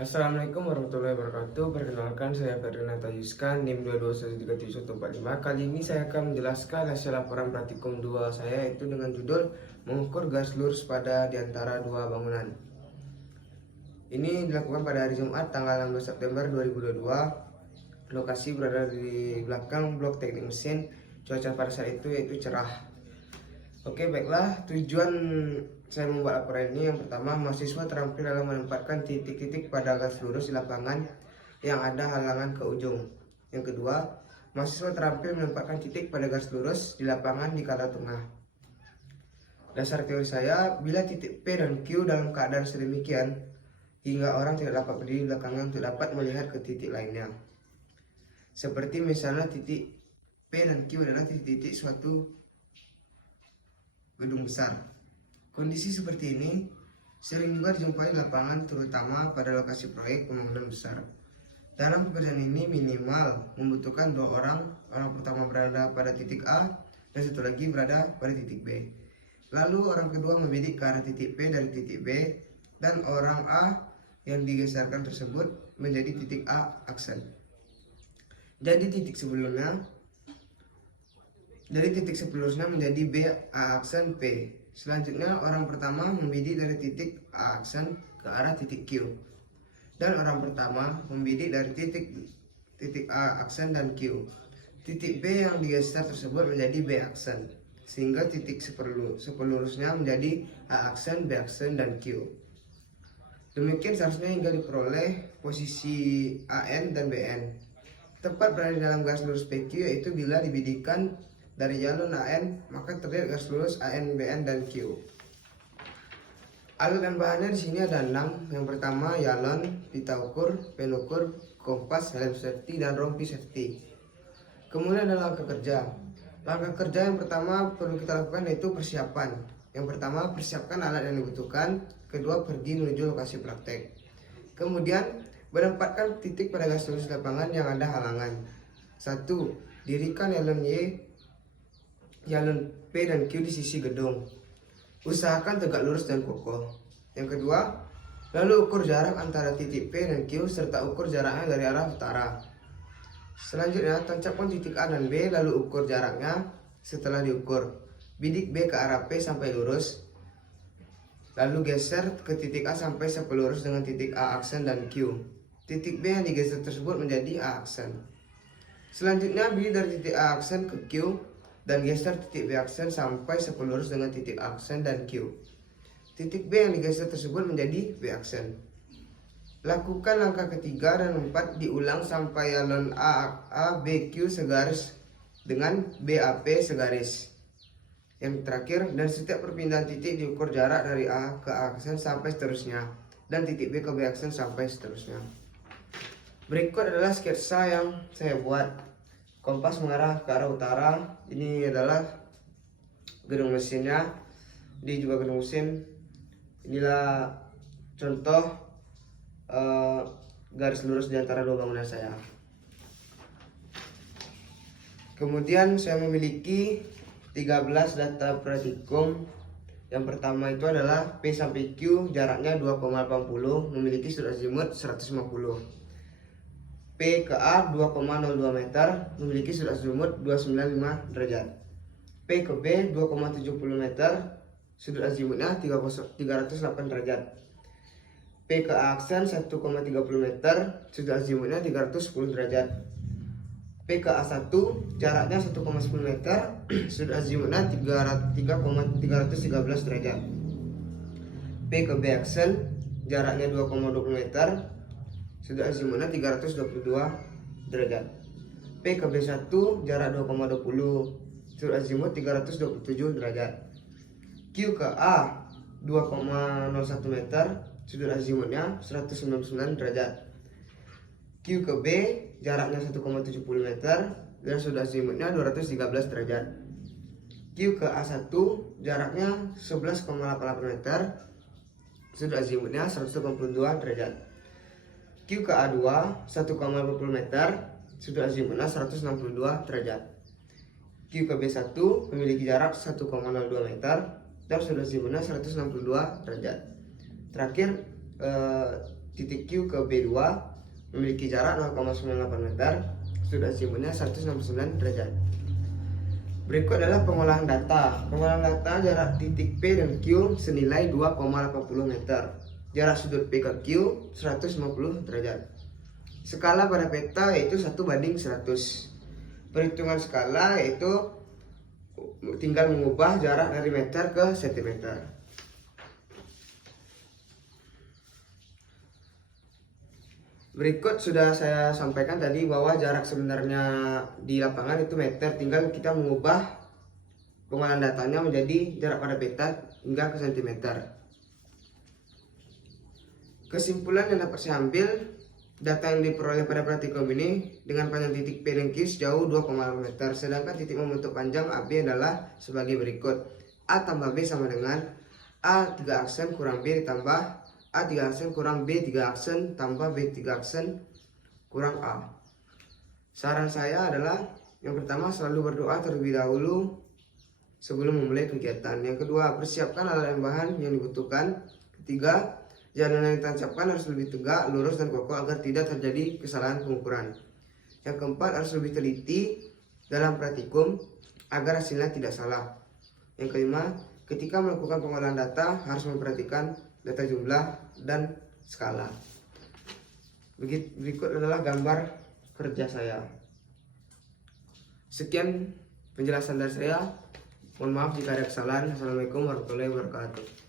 Assalamualaikum warahmatullahi wabarakatuh. Perkenalkan, saya Ferdinand Yuska, NIM 2213145. Kali ini saya akan menjelaskan hasil laporan praktikum 2 saya, yaitu dengan judul mengukur garis lurus pada di antara dua bangunan. Ini dilakukan pada hari Jumat tanggal 16 September 2022. Lokasi berada di belakang blok teknik mesin. Cuaca pada saat itu yaitu cerah. Oke, baiklah, tujuan saya membuat laporan ini yang pertama, mahasiswa terampil dalam menempatkan titik-titik pada garis lurus di lapangan yang ada halangan ke ujung. Yang kedua, mahasiswa terampil menempatkan titik pada garis lurus di lapangan di kala tengah. Dasar teori saya, bila titik P dan Q dalam keadaan sedemikian, hingga orang tidak dapat berdiri di belakangnya untuk dapat melihat ke titik lainnya. Seperti misalnya titik P dan Q adalah titik-titik suatu gedung besar. Kondisi seperti ini sering juga dijumpai di lapangan, terutama pada lokasi proyek pembangunan besar. Dalam pekerjaan ini minimal membutuhkan dua orang. Orang pertama berada pada titik A dan satu lagi berada pada titik B. Lalu orang kedua membidik ke arah titik P dari titik B, dan orang A yang digeserkan tersebut menjadi titik A aksen. Jadi titik sebelumnya menjadi B A aksen P. Selanjutnya orang pertama membidik dari titik A aksen ke arah titik Q, dan orang pertama membidik dari titik A aksen dan Q. Titik B yang digeser tersebut menjadi B aksen, sehingga titik sepelurusnya menjadi A aksen, B aksen, dan Q. Demikian seharusnya hingga diperoleh posisi AN dan BN tepat berada dalam garis lurus PQ, yaitu bila dibidikkan dari jalur AN, maka terlihat garis lurus AN, BN, dan Q. Alat dan bahannya di sini ada 6. Yang pertama, yalon, pita ukur, pen ukur, kompas, helm safety, dan rompi safety. Kemudian ada langkah kerja. Langkah kerja yang pertama perlu kita lakukan yaitu persiapan. Yang pertama, persiapkan alat yang dibutuhkan. Kedua, pergi menuju lokasi praktek. Kemudian, menempatkan titik pada garis lurus lapangan yang ada halangan. 1. Dirikan yalon P dan Q di sisi gedung. Usahakan tegak lurus dan kokoh. Yang kedua, lalu ukur jarak antara titik P dan Q serta ukur jaraknya dari arah utara. Selanjutnya, tancapkan titik A dan B, lalu ukur jaraknya. Setelah diukur, bidik B ke arah P sampai lurus, lalu geser ke titik A sampai sepelurus dengan titik A aksen dan Q. Titik B yang digeser tersebut menjadi A aksen. Selanjutnya, bidik dari titik A aksen ke Q dan geser titik B aksen sampai sepelurus dengan titik aksen dan Q. Titik B yang digeser tersebut menjadi B aksen. Lakukan langkah ketiga dan 4 diulang sampai yalon ABQ segaris dengan BAP segaris. Yang terakhir, dan setiap perpindahan titik diukur jarak dari A ke A aksen sampai seterusnya, dan titik B ke B aksen sampai seterusnya. Berikut adalah sketsa yang saya buat. Kompas mengarah ke arah utara. Ini adalah gedung mesinnya. Ini juga gedung mesin. Inilah contoh garis lurus di antara dua bangunan saya. Kemudian saya memiliki 13 data praktikum. Yang pertama itu adalah P sampai Q jaraknya 2,80, memiliki sudut azimut 150. P ke A 2,02 meter, memiliki sudut azimut 295 derajat. P ke B 2,70 meter, sudut azimutnya 308 derajat. P ke A aksen 1,30 meter, sudut azimutnya 310 derajat. P ke A1 jaraknya 1,10 meter, sudut azimutnya 313 derajat. P ke B aksen jaraknya 2,20 meter, sudut azimutnya 322 derajat. P ke B1 jarak 2,20, sudut azimut 327 derajat. Q ke A 2,01 meter, sudut azimutnya 199 derajat. Q ke B jaraknya 1,70 meter dan sudut azimutnya 213 derajat. Q ke A1 jaraknya 11,88 meter, sudut azimutnya 182 derajat. Q ke A2 1,20 meter, sudut azimutnya 162 derajat. Q ke B1 memiliki jarak 1,02 meter dan sudut azimutnya 162 derajat. Terakhir, titik Q ke B2 memiliki jarak 0,98 meter, sudut azimuthnya 169 derajat. Berikut adalah pengolahan data. Pengolahan data jarak titik P dan Q senilai 2,80 meter. Jarak sudut P ke Q 150 derajat. Skala pada peta yaitu 1:100. Perhitungan skala yaitu tinggal mengubah jarak dari meter ke sentimeter. Berikut sudah saya sampaikan tadi bahwa jarak sebenarnya di lapangan itu meter, tinggal kita mengubah pengolahan datanya menjadi jarak pada peta hingga ke sentimeter. Kesimpulan yang dapat saya ambil, data yang diperoleh pada praktikum ini dengan panjang titik P dan Q sejauh 2,8 meter, sedangkan titik membentuk panjang AB adalah sebagai berikut. A tambah B sama dengan A 3 aksen kurang B ditambah A 3 aksen kurang B 3 aksen tambah B 3 aksen kurang A. Saran saya adalah yang pertama, selalu berdoa terlebih dahulu sebelum memulai kegiatan. Yang kedua, persiapkan alat dan bahan yang dibutuhkan. Ketiga, jalan yang ditancapkan harus lebih tegak, lurus, dan kokoh agar tidak terjadi kesalahan pengukuran. Yang keempat, harus lebih teliti dalam praktikum agar hasilnya tidak salah. Yang kelima, ketika melakukan pengolahan data harus memperhatikan data jumlah dan skala. Berikut adalah gambar kerja saya. Sekian penjelasan dari saya. Mohon maaf jika ada kesalahan. Assalamualaikum warahmatullahi wabarakatuh.